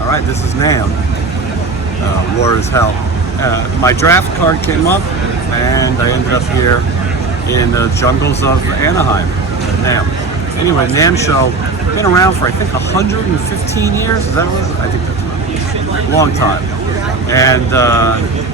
All right, this is Namm. War is hell. My draft card came up, and I ended up here in the jungles of Anaheim at Namm. Anyway, Namm show, been around for I think 115 years. Is that what it is? I think that's right. Long time. And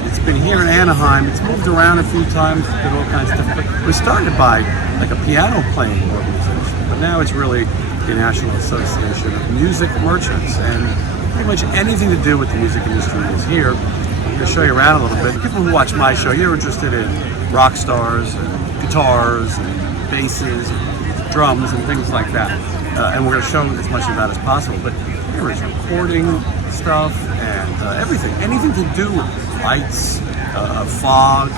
it's been here in Anaheim. It's moved around a few times, did all kinds of stuff. But it was started by like a piano playing organization, but now it's really the National Association of Music Merchants, and pretty much anything to do with the music industry is here. I'm going to show you around a little bit. People who watch my show, you're interested in rock stars, and guitars, and basses, and drums, and things like that. And we're going to show as much of that as possible. But there is recording stuff and everything. Anything to do with lights, fog,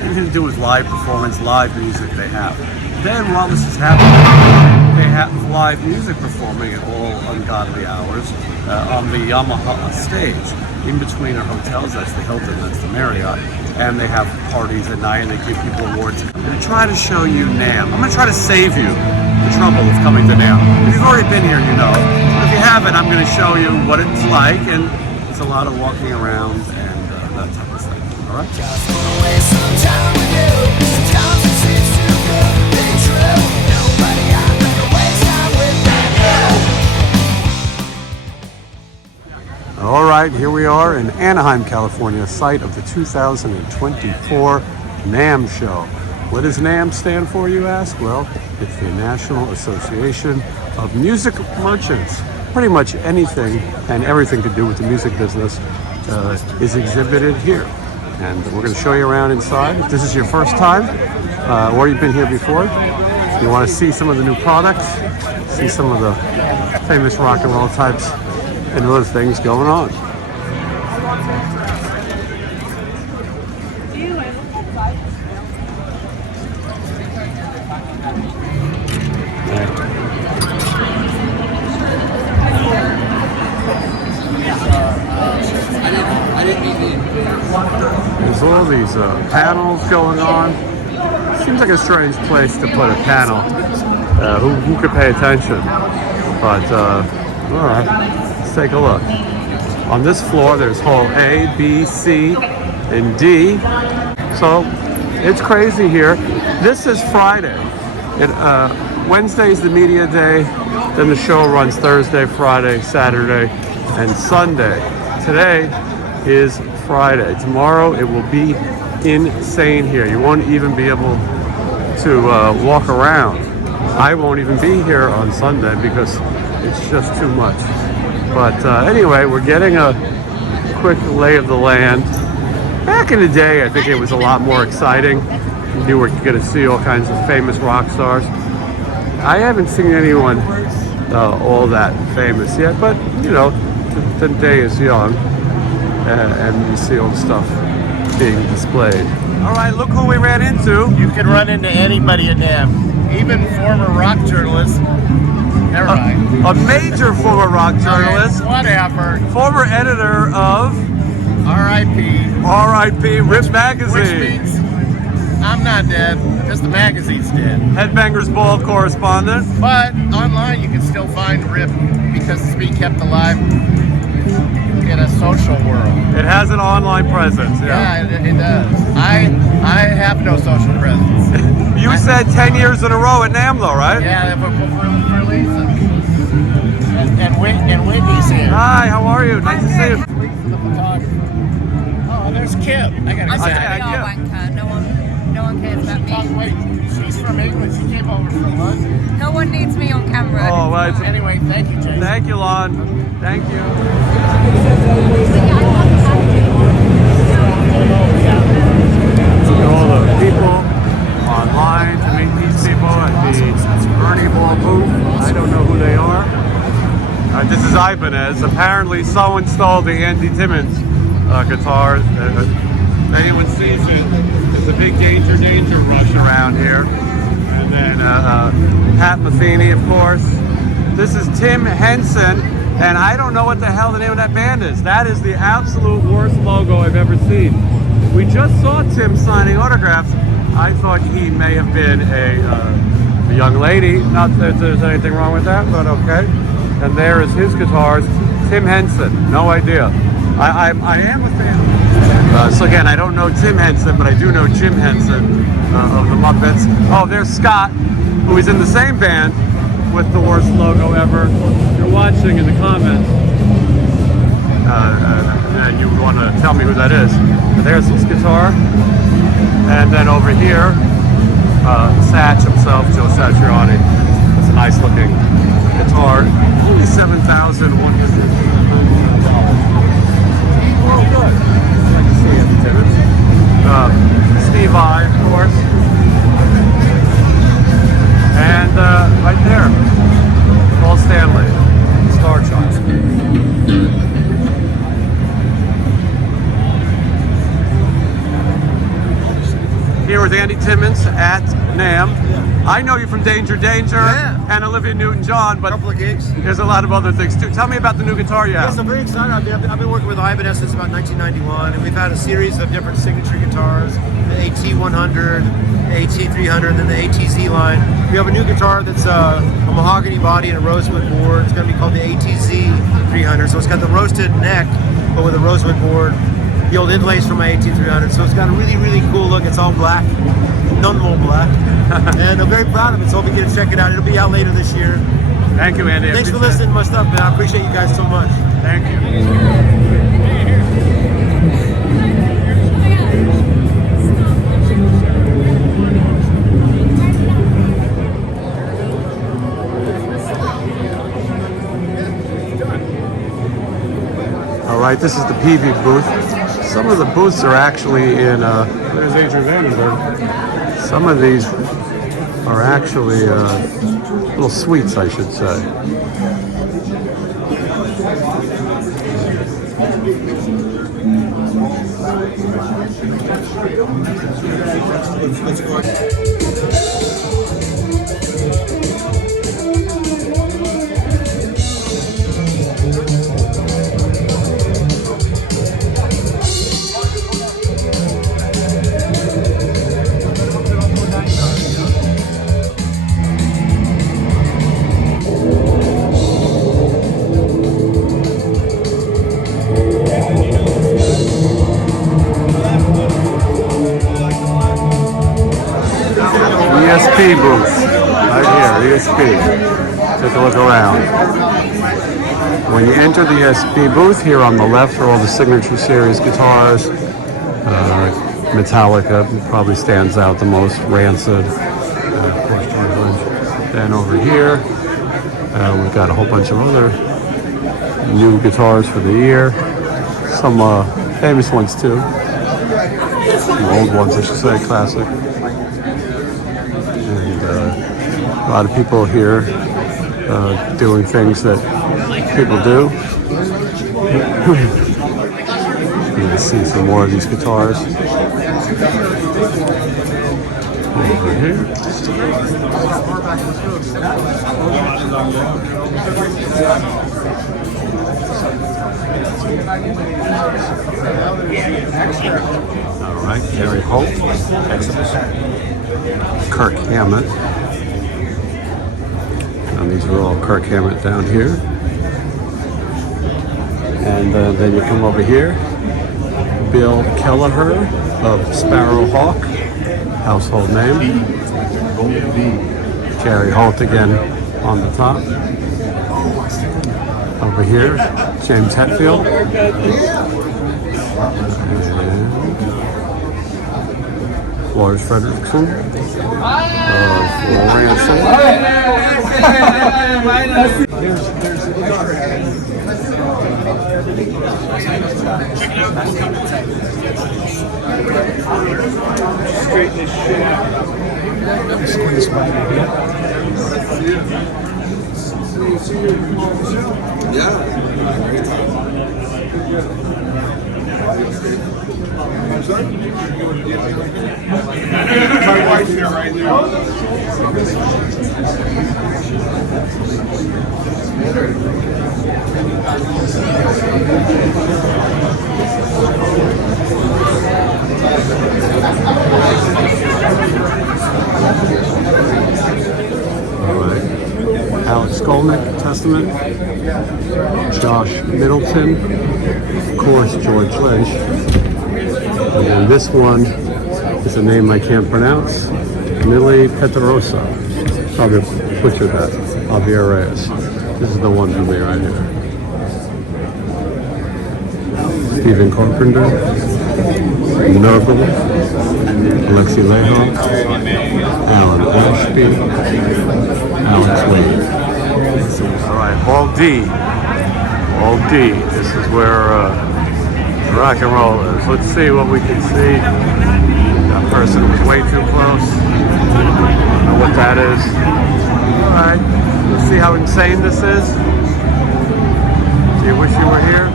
anything to do with live performance, live music they have. Then while this is happening, they have live music performing at all ungodly hours on the Yamaha stage. In between our hotels, that's the Hilton, that's the Marriott, and they have parties at night and they give people awards. I'm going to try to show you Namm. I'm going to try to save you the trouble of coming to Namm. If you've already been here, you know. If you haven't, I'm going to show you what it's like, and it's a lot of walking around and that type of thing. All right? All right, here we are in Anaheim, California, site of the 2024 Namm show. What does Namm stand for, you ask? Well, it's the National Association of Music Merchants. Pretty much anything and everything to do with the music business is exhibited here. And we're going to show you around inside. If this is your first time, or you've been here before, you want to see some of the new products, see some of the famous rock and roll types, and other things going on. There's all these panels going on. Seems like a strange place to put a panel. Who could pay attention? But all right. Take a look. On this floor, there's hall A, B, C, and D. So it's crazy here. This is Friday. Wednesday is the media day. Then the show runs Thursday, Friday, Saturday, and Sunday. Today is Friday. Tomorrow it will be insane here. You won't even be able to walk around. I won't even be here on Sunday because it's just too much. But anyway, we're getting a quick lay of the land. Back in the day, I think it was a lot more exciting. You were going to see all kinds of famous rock stars. I haven't seen anyone all that famous yet, but you know, the day is young, and you see all the stuff being displayed. All right, look who we ran into. You can run into anybody at Namm, even former rock journalists. Never mind. A major former rock journalist. Whatever. Former editor of R.I.P. Rip Magazine. Which means I'm not dead, just the magazine's dead. Headbangers Ball correspondent. But online you can still find Rip because it's being kept alive in a social world. It has an online presence. Yeah, it does. I have no social presence. You said 10 years in a row at Namm, though, right? Yeah, for Lisa. And Whitney's here. Hi, how are you? Nice to see you. Lisa, the photographer. Oh, there's Kip. I gotta say. No one cares about me. Wait, she's from England. She came over from London. No one needs me on camera. Oh, well, anyway, thank you, Jason. Thank you, Lon. Thank you. All the people online to meet these people at the Ernie Ball booth. I don't know who they are. This is Ibanez. Apparently someone stole the Andy Timmons guitar. If anyone sees it, there's a big danger rush around here. And then Pat Metheny, of course. This is Tim Henson, and I don't know what the hell the name of that band is. That is the absolute worst logo I've ever seen. We just saw Tim signing autographs. I thought he may have been a young lady. Not that there's anything wrong with that, but okay. And there is his guitars. Tim Henson, no idea. I am a fan. So again, I don't know Tim Henson, but I do know Jim Henson of the Muppets. Oh, there's Scott, who is in the same band with the worst logo ever. You're watching in the comments, and you want to tell me who that is. There's his guitar, and then over here, Satch himself, Joe Satriani. It's a nice looking guitar. Only $7,100. Oh, good. I'd like to see Andy Timmons. Steve I, of course. And right there, Paul Stanley, Star Child. Here with Andy Timmons at Namm. I know you from Danger Danger and Olivia Newton-John, but a couple of gigs. There's a lot of other things too. Tell me about the new guitar you have. Yes, I'm very excited. I've been working with Ibanez since about 1991, and we've had a series of different signature guitars, the AT100, the AT300, and then the ATZ line. We have a new guitar that's a mahogany body and a rosewood board. It's going to be called the ATZ300. So it's got the roasted neck, but with a rosewood board. The old inlays from my AT300. So it's got a really, really cool look. It's all black, none more black. And I'm very proud of it, so hope you get to check it out. It'll be out later this year. Thank you, Andy. Thanks for listening to my stuff, man. I appreciate you guys so much. Thank you. All right, this is the PV booth. Some of the booths are actually in, there's Adrian Vandenberg. Some of these are actually little suites, I should say. ESP booth, right here, ESP. Take a look around. When you enter the ESP booth, here on the left are all the signature series guitars. Metallica probably stands out the most, Rancid, of course, George. Then over here, we've got a whole bunch of other new guitars for the year. Some famous ones too. Some old ones, I should say, classic. And a lot of people here doing things that people do. You can see some more of these guitars. Over here. All right, Gary Holt, Texas. Kirk Hammett. And these are all Kirk Hammett down here. And then you come over here. Bill Kelleher of Sparrowhawk, household name. Gary Holt again on the top. Over here, James Hetfield. Lars Fredrickson of Rancid. Straighten this shit out. Squeeze by here. Yeah. My wife's here right now. All right. Alex Skolnick, Test Testament, Josh Middleton, of course George Lynch, and this one is a name I can't pronounce, Millie Peterosa. Probably butchered that. Javier Reyes. This is the one for me right here. Stephen Carpenter, Nurgle, Alexi Leho, Alan Ashby, Alex Wade. Alright, All D. All D. This is where rock and roll is. Let's see what we can see. That person was way too close. I don't know what that is. Alright, let's see how insane this is. Do you wish you were here?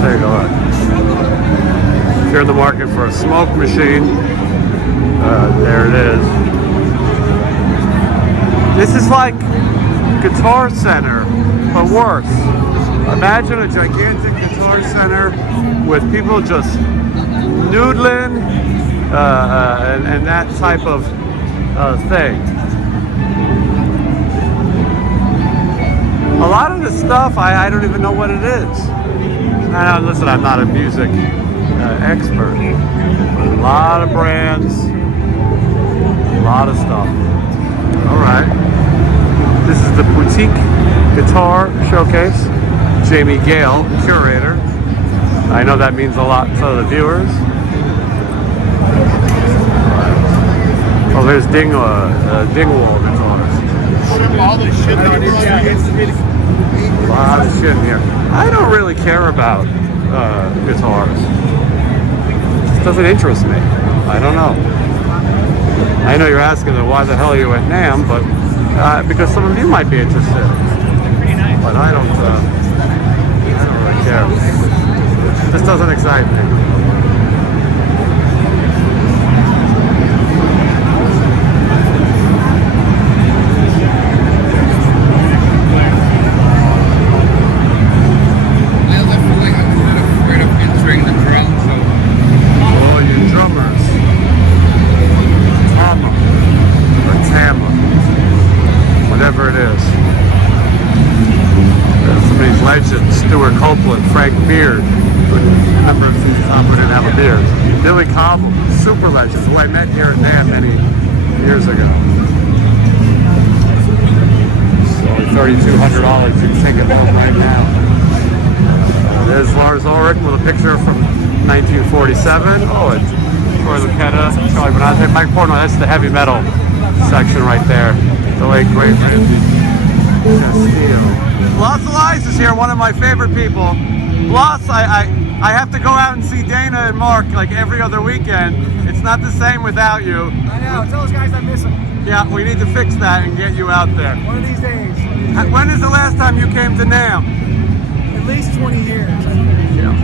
There you go. If you're in the market for a smoke machine, there it is. This is like Guitar Center, but worse. Imagine a gigantic Guitar Center with people just noodling and that type of thing. A lot of this stuff, I don't even know what it is. And listen, I'm not a music expert, but a lot of brands, a lot of stuff. All right, this is the Boutique Guitar Showcase. Jamie Gale, curator. I know that means a lot to the viewers. Oh, there's Dingwall guitars. All this shit that you brought in. A lot of shit in here. I don't really care about guitars. It doesn't interest me. I don't know. I know you're asking why the hell are you at Namm, but because some of you might be interested. But I don't really care. This doesn't excite me. Frank Beard, member of the Tom who didn't have a beard. Billy Cobble, super legend, who I met here at Namm many years ago. It's only $3,200. You can take it home right now. There's Lars Ulrich with a picture from 1947. Oh, it's Troy Lucetta, Charlie Benazzi, Mike Portnoy. That's the heavy metal section right there. The late great Randy Castillo. Blas Elias is here, one of my favorite people. Blas, I have to go out and see Dana and Mark like every other weekend. It's not the same without you. I know. Tell those guys I miss them. Yeah, we need to fix that and get you out there. One of these days. When is the last time you came to Namm? At least 20 years. Yeah.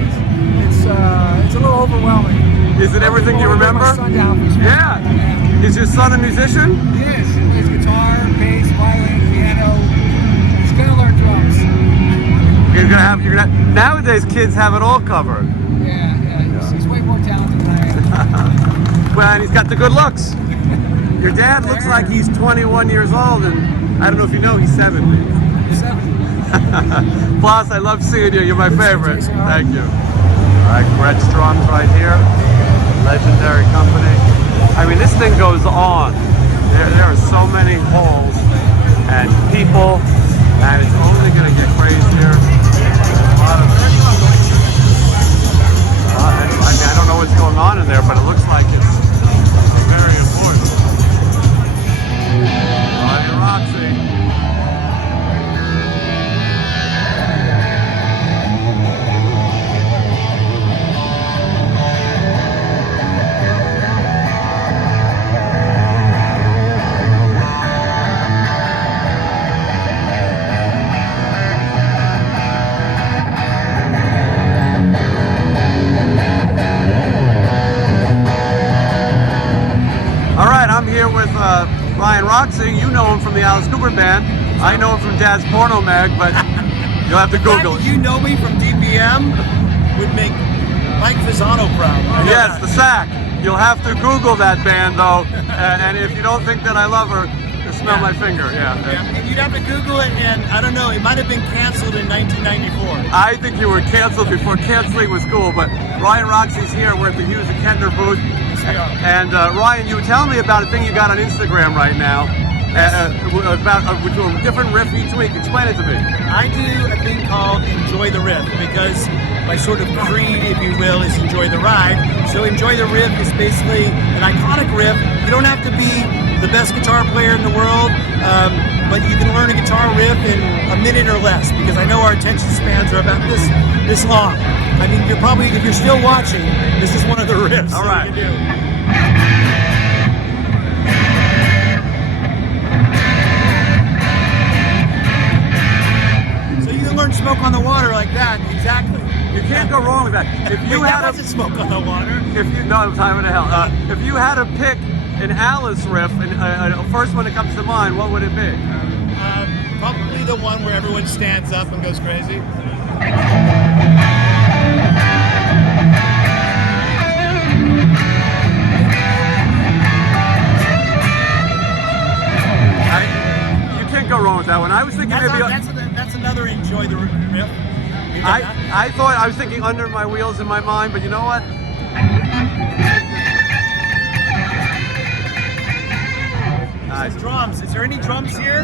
It's a little overwhelming. Is it everything you remember? My son down for Yeah. Is your son a musician? Yes. He plays guitar, bass, violin, piano. He's gonna learn drums. Nowadays kids have it all covered. Yeah. He's way more talented than I am. Well, and he's got the good looks. Your dad looks like he's 21 years old, and I don't know if you know, he's 70. Blas, I love seeing you. You're my favorite. Thank you. All right, Brett Strong's right here. Legendary company. I mean, this thing goes on. There are so many holes and people, and it's only going to get crazier. I don't know what's going on in there, but it looks like it's very important. Ryan Roxie. I'm here with Ryan Roxie. You know him from the Alice Cooper Band. I know him from Dad's Porno Mag, but you'll have to Google it. You know me from DPM would make Mike Visano proud. Yes, the sack. You'll have to Google that band though, and if you don't think that I love her, just smell my finger. Yeah. And you'd have to Google it, and I don't know, it might have been canceled in 1994. I think you were canceled before canceling was cool, but Ryan Roxie's here. We're at the Hughes and Kendner booth. And Ryan, you were telling me about a thing you got on Instagram right now, about a different riff each week. Explain it to me. I do a thing called Enjoy the Riff, because my sort of creed, if you will, is enjoy the ride. So Enjoy the Riff is basically an iconic riff. You don't have to be the best guitar player in the world, but you can learn a guitar riff in a minute or less, because I know our attention spans are about this long. I mean, you're probably, if you're still watching, this is one of the riffs. All right. That we can do. Learn Smoke on the Water like that, exactly. You can't go wrong with that. If you Wait, had that wasn't Smoke on the Water. If you no time in the hell. If you had to pick an Alice riff, and first one that comes to mind, what would it be? Probably the one where everyone stands up and goes crazy. You can't go wrong with that one. I was thinking That's another Enjoy the Riff. I was thinking Under My Wheels in my mind, but you know what? Nice. Drums. Is there any drums here?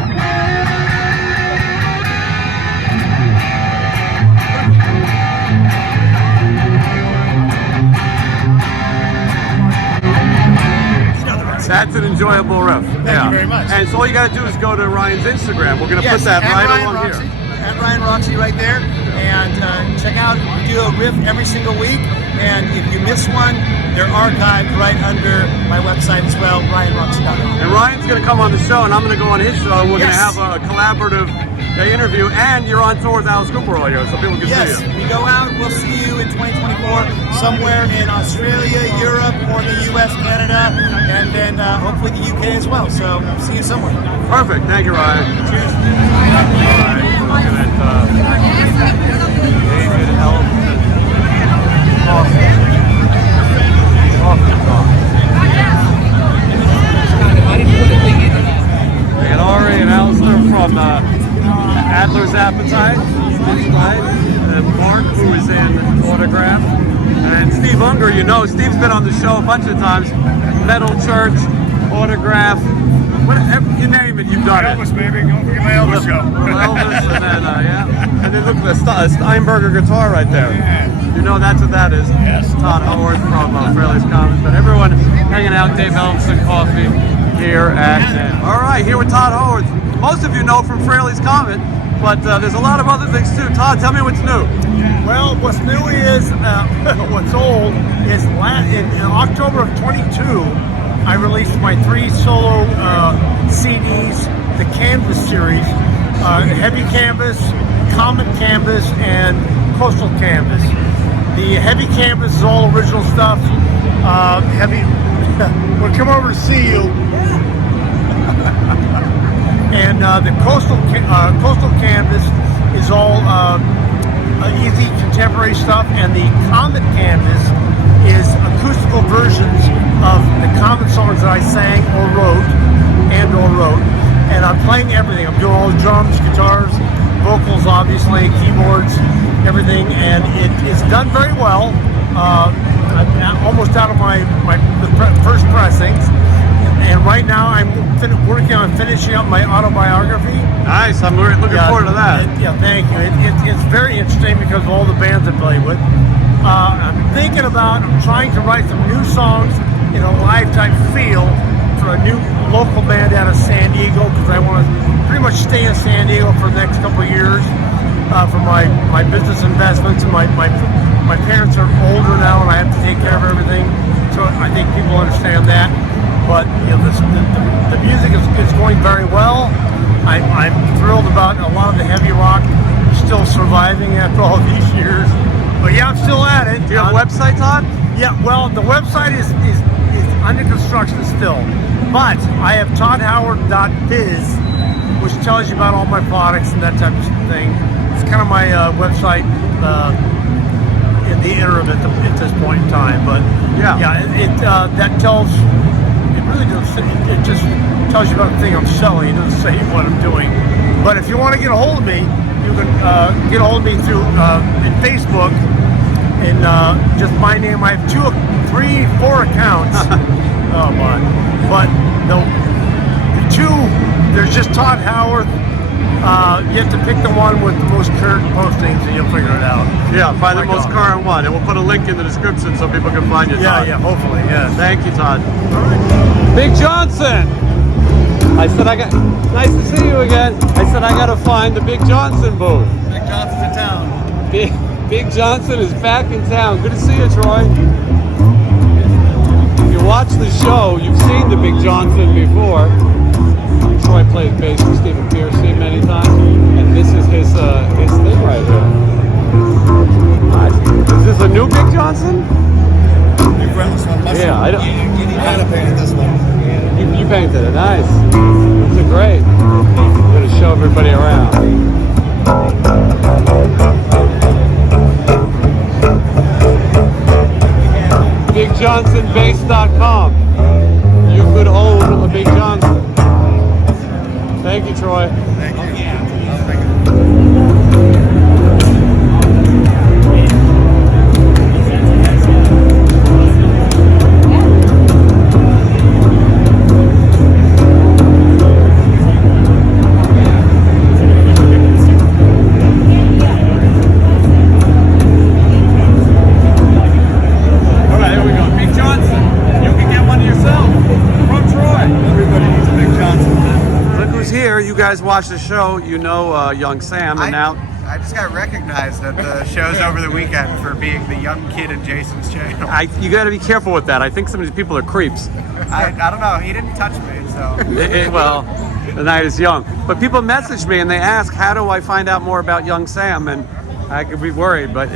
That's an enjoyable riff. Thank you very much. And so all you got to do is go to Ryan's Instagram. We're going to put that right along Roxie, here. At Ryan Roxie right there. And check out, we do a riff every single week. And if you miss one, they're archived right under my website as well, ryanroxie.com. And Ryan's going to come on the show, and I'm going to go on his show. We're going to have a collaborative interview, and you're on tour with Alice Cooper all year, so people can see you. We go out, we'll see you in 2024 somewhere in Australia, Europe, or the US, Canada, and then hopefully the UK as well. So see you somewhere. Perfect. Thank you, Ryan. Cheers. All right, looking at David Elf. We got Ari and Alistair from Adler's Appetite, right? And Mark, who is in Autograph, and Steve Unger. You know, Steve's been on the show a bunch of times. Metal Church, Autograph, whatever you name it, you've done Elvis, it. baby. Don't forget my Elvis show. Elvis, and then and then look at the Steinberger guitar right there. Yeah. You know that's what that is. Yes. Todd Howard from Frehley's Comet. But everyone hanging out, Dave Elmson Coffee here at. All right, here with Todd Howard. Most of you know from Frehley's Comet, but there's a lot of other things too. Todd, tell me what's new. Well, what's new is, what's old is in October of 22, I released my 3 solo CDs, the Canvas series, Heavy Canvas, Comet Canvas, and Coastal Canvas. The Heavy Canvas is all original stuff. We'll come over to see you. And the Coastal Canvas is all easy contemporary stuff, and the Comet Canvas is acoustical versions of the Comet songs that I sang or wrote. And I'm playing everything. I'm doing all the drums, guitars, vocals, obviously, keyboards, everything, and it is done very well. I'm almost out of the first pressings. And right now I'm working on finishing up my autobiography. Nice, I'm looking forward to that. Thank you. It's very interesting because of all the bands I play with. I'm trying to write some new songs in a live type feel for a new local band out of San Diego, because I want to pretty much stay in San Diego for the next couple of years for my business investments. And my parents are older now and I have to take care of everything. So I think people understand that. But the music is going very well. I'm thrilled about a lot of the heavy rock still surviving after all these years. But yeah, I'm still at it. Do you have a website, Todd? Yeah, well, the website is under construction still. But I have toddhoward.biz, which tells you about all my products and that type of thing. It's kind of my website in the interim at this point in time. But Yeah. that tells. It really does. It just tells you about the thing I'm selling. It doesn't say what I'm doing. But if you want to get a hold of me, you can get a hold of me through in Facebook. And just my name. I have 2, 3, 4 accounts. Oh my! But the 2, there's just Todd Howard. You have to pick the one with the most current postings, and you'll figure it out. Yeah, find the My most God. current one, and we'll put a link in the description so people can find you. Todd. Yeah, hopefully, yeah. Thank you, Todd. Big Johnson. I said nice to see you again. I said I gotta find the Big Johnson booth. Big Johnson's in town. Big Johnson is back in town. Good to see you, Troy. If you watch the show, you've seen the Big Johnson before. Troy played bass for Stephen Pearcy many times, and this is his thing right here. Nice. Is this a new Big Johnson? Yeah, I don't. I had to paint this one. You painted it, nice. It's a great. I'm gonna show everybody around. BigJohnsonBase.com. You could own a Big Johnson. Thank you, Troy. Thank you. All right, here we go. Big Johnson. You can get one yourself from Troy. Everybody needs a Big Johnson. Look who's here. You guys watch the show. You know young Sam, and now I just got recognized at the shows over the weekend for being the young kid in Jason's channel. you got to be careful with that. I think some of these people are creeps. I don't know. He didn't touch me, so. Well, the night is young. But people message me and they ask, how do I find out more about young Sam? And I could be worried, but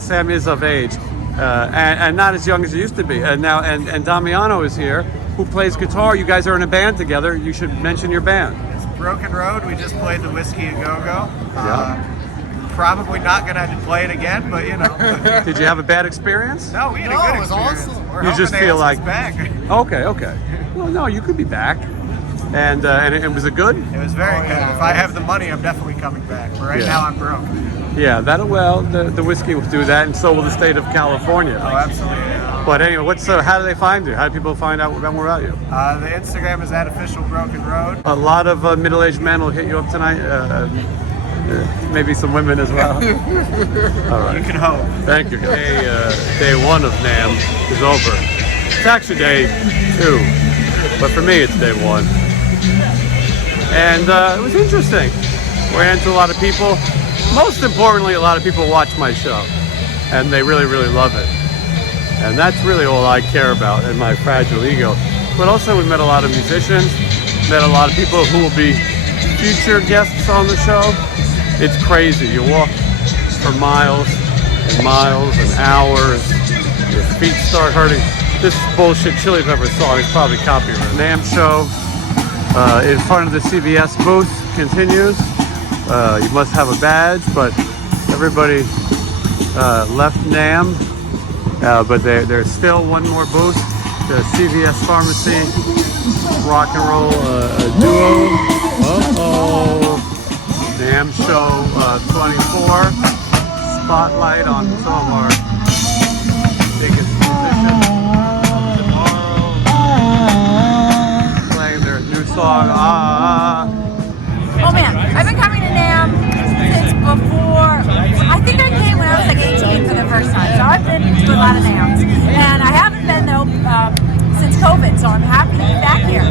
Sam is of age and not as young as he used to be. And now, and Damiano is here, who plays guitar. You guys are in a band together. You should mention your band. It's Broken Road. We just played the Whiskey a Go-Go. Yeah. Probably not gonna play it again, but you know. Did you have a bad experience? No, we had a good experience. We're You hoping just they feel have us like- back. Okay. Well, no, you could be back. And it was a good? It was very good. If I have the money, I'm definitely coming back. But right Yeah. now, I'm broke. Yeah, the whiskey will do that, and so will the state of California. Oh, absolutely. But anyway, how do they find you? How do people find out more about you? The Instagram is @officialbrokenroad. A lot of middle-aged men will hit you up tonight. Maybe some women as well. All right. You can hope. Thank you. Day 1 of Namm is over. It's actually day 2, but for me it's day 1. And it was interesting. Ran into a lot of people. Most importantly, a lot of people watch my show, and they really, really love it. And that's really all I care about in my fragile ego. But also we met a lot of musicians, met a lot of people who will be future guests on the show. It's crazy. You walk for miles and miles and hours. Your feet start hurting. This bullshit Chili Pepper song is probably copyright. Namm show in front of the CVS booth continues. You must have a badge, but everybody left Namm. But there's still one more booth. The CVS Pharmacy Rock and Roll Duo. Uh-oh. Namm Show 24. Spotlight on some of our biggest musicians. Tomorrow. Playing their new song, Oh man, I've been coming to Namm since before. I think I came when I was like 18 for the first time, so I've been to a lot of Namms. And I haven't been though since COVID, so I'm happy to be back here.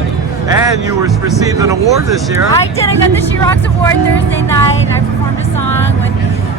And you received an award this year. I did. I got the She Rocks Award Thursday night, and I performed a song with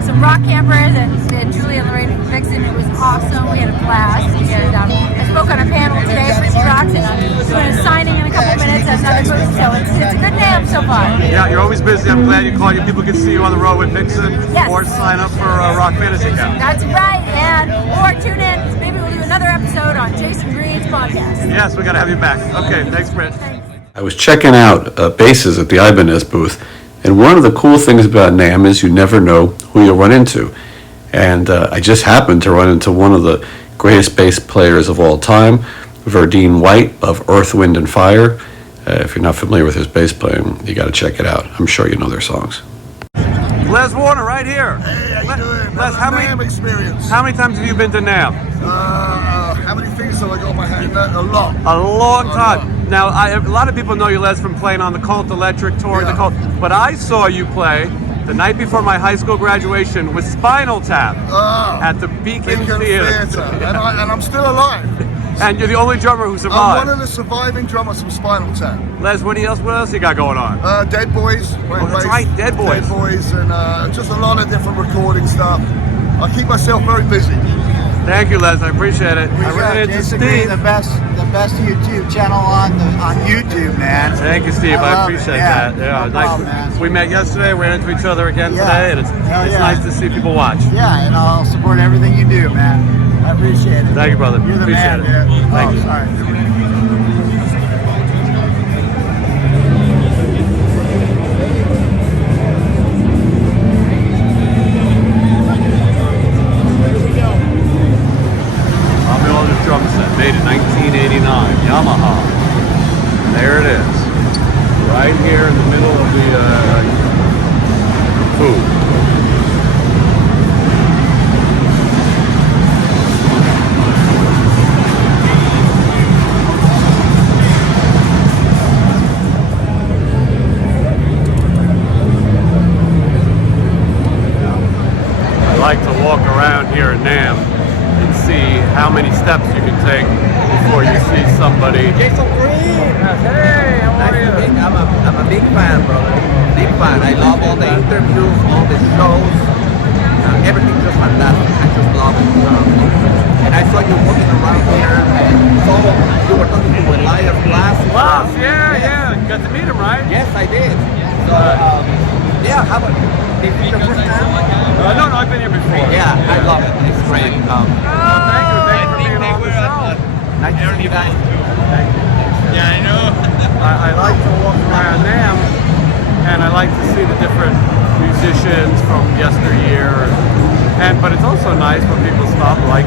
some rock campers and Julia, Lorraine, and Vixen. It was awesome. We had a blast. And I spoke on a panel today for She Rocks, and I'm doing a signing in a couple minutes at another booth. So it's a good Namm so far. Yeah, you're always busy. I'm glad you called. People can see you on the road with Vixen, Yes. or sign up for Rock Fantasy Camp. That's right. And or tune in. Maybe we'll do another episode on Jason Green's podcast. Yes, we got to have you back. Okay, thanks, Brit. Thanks. I was checking out basses at the Ibanez booth, and one of the cool things about Namm is you never know who you'll run into. And I just happened to run into one of the greatest bass players of all time, Verdine White of Earth, Wind and Fire. If you're not familiar with his bass playing, you got to check it out. I'm sure you know their songs. Les Warner, right here. Hey, how you doing? Les, Namm experience. how many times have you been to Namm? How many fingers have I got on my hand? A lot. A long time. lot. Now, a lot of people know you, Les, from playing on the Cult Electric tour. Yeah. The Cult, but I saw you play the night before my high school graduation with Spinal Tap at the Beacon Theater. And I'm still alive. And you're the only drummer who I'm survived. one of the surviving drummers from Spinal Tap. Les, what else you got going on? Dead Boys. Oh, that's right, Dead Boys. Dead Boys and just a lot of different recording stuff. I keep myself very busy. Thank you, Les. I appreciate it. I ran into Jason Green, Steve. the best YouTube channel on YouTube, man. Thank you, Steve. I love appreciate it. Yeah, that. Yeah, no nice. problem, man. We met yesterday. We ran into each other again Yeah. today, and it's Hell yeah. nice to see people watch. Yeah, and I'll support everything you do, man. I appreciate it. Thank you, brother. You're the Appreciate man, it. man. Thank you. Sorry. Drum set made in 1989, Yamaha. There it is, right here in the middle of the food. I like to walk around here in Namm and see how many steps you can take before you see somebody. Jason Green! Hey, how are you? I'm a big fan, brother. Big fan. I love all the interviews, all the shows. Everything's just fantastic. I just love it. And I saw you walking around here. So you were talking to Elias, Blas. Blas, yeah. You got to meet him, right? Yes, I did. So, yeah, how about this is your first time? No, I've been here before. Yeah, I love it. It's great. Thank you for being on the show. Nice to see you guys. Thank you. Yeah, I know. I like to walk around Namm, and I like to see the different musicians from yesteryear. But it's also nice when people stop, like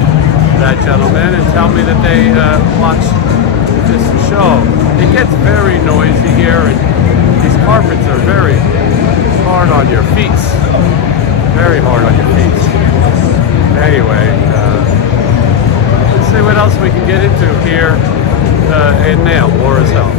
that gentleman, and tell me that they watch this show. It gets very noisy here, and these carpets are very hard on your feet. Very hard on your feet. Anyway, let's see what else we can get into here in Namm, War as Hell.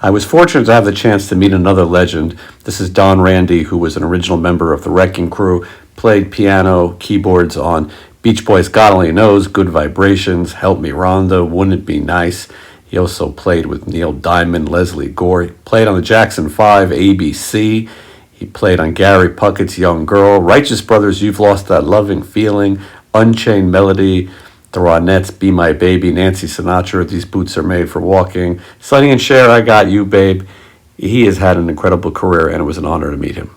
I was fortunate to have the chance to meet another legend. This is Don Randy, who was an original member of the Wrecking Crew, played piano, keyboards on Beach Boys' God Only Knows, Good Vibrations, Help Me Rhonda, Wouldn't It Be Nice. He also played with Neil Diamond, Leslie Gore. He played on the Jackson 5, ABC. He played on Gary Puckett's Young Girl, Righteous Brothers' You've Lost That Loving Feeling, Unchained Melody, the Ronettes, Be My Baby, Nancy Sinatra, These Boots Are Made for Walking, Sonny and Cher, I Got You, Babe. He has had an incredible career, and it was an honor to meet him.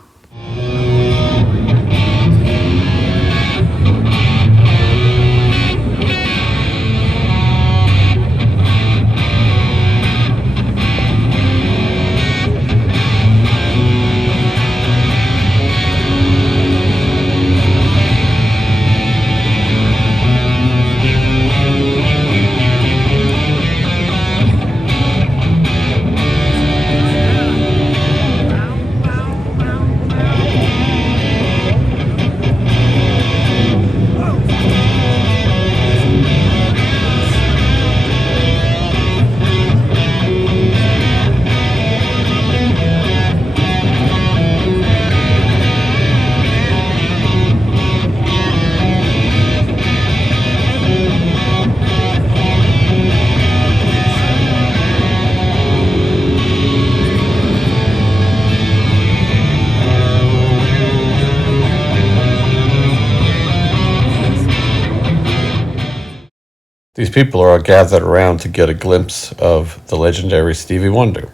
These people are all gathered around to get a glimpse of the legendary Stevie Wonder.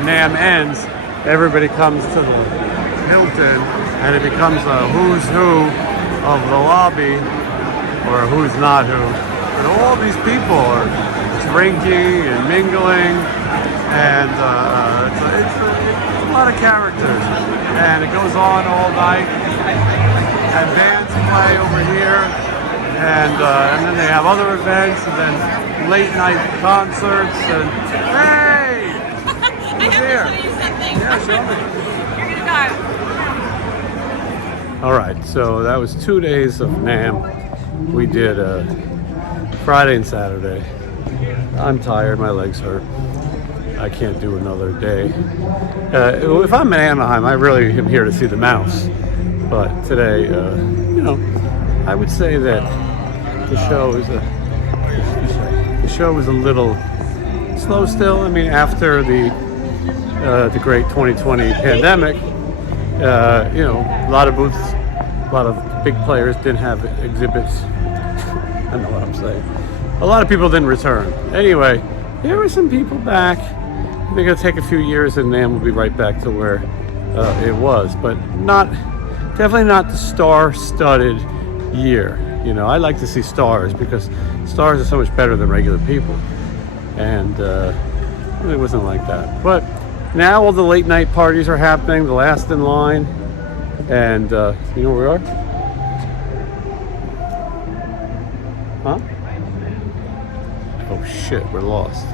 Namm ends, everybody comes to the Hilton, and it becomes a who's who of the lobby, or who's not who. And all these people are drinking and mingling, and it's a lot of characters. And it goes on all night, and bands play over here, and then they have other events, and then late night concerts, and hey! Who's here? Yeah, show me. You're gonna go. All right, so that was 2 days of Namm. We did Friday and Saturday. I'm tired, my legs hurt. I can't do another day. If I'm in Anaheim, I really am here to see the mouse. But today, you know, I would say that the show is a little slow still. I mean, after the great 2020 pandemic, you know, a lot of booths, a lot of big players didn't have exhibits. I know what I'm saying. A lot of people didn't return. Anyway, there were some people back. I think it'll take a few years and Namm will be right back to where it was, but definitely not the star-studded year. You know, I like to see stars because stars are so much better than regular people, and it wasn't like that. But now all the late night parties are happening, the last in line, and you know where we are? Huh? Oh shit, we're lost.